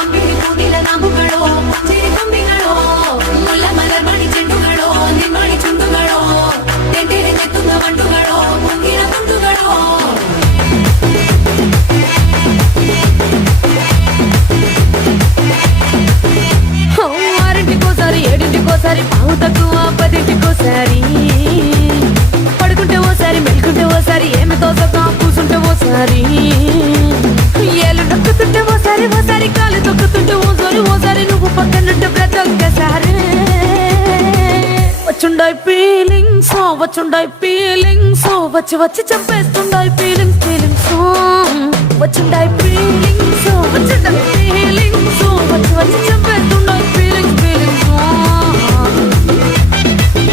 ಅಂಗಡಿ ಕೂದಿಲ ನಾಮುಗಳು ಮುಂಜಿರಿ ಕೊಂಬಿಗಳು ಮುಲ್ಲ ಮಲರ್ ಮಣಿ ಚೆಂಡುಗಳು ನಿಮ್ಮಣಿ ಚುಂಡುಗಳು ತೆಂಟೆರೆ ನೆತ್ತುಂಗ ಬಂಡುಗಳು ಮುಂಗಿನ ತುಂಡುಗಳು ఆరింటికోసారి ఏడింటికోసారి పావు తక్కువ పదింటికోసారి పడుకుంటే ఓసారి మెలుకుంటే ఓసారి ఏమి తోసగా కూసుంటే ఓసారి ఏళ్ళు నొక్కుతుంటే ఓసారి ఓసారి కాలు తొక్కుతుంటే ఓసారి నువ్వు పక్కనుంటే ప్రతి ఒక్కసారి వచ్చుండాయి ఫీలింగ్స్ వచ్చి వచ్చి చంపేస్తుండాయి ఫీలింగ్స్ వచ్చుండాయి ఫీలింగ్స్ వచ్చి వచ్చి చంపేస్తు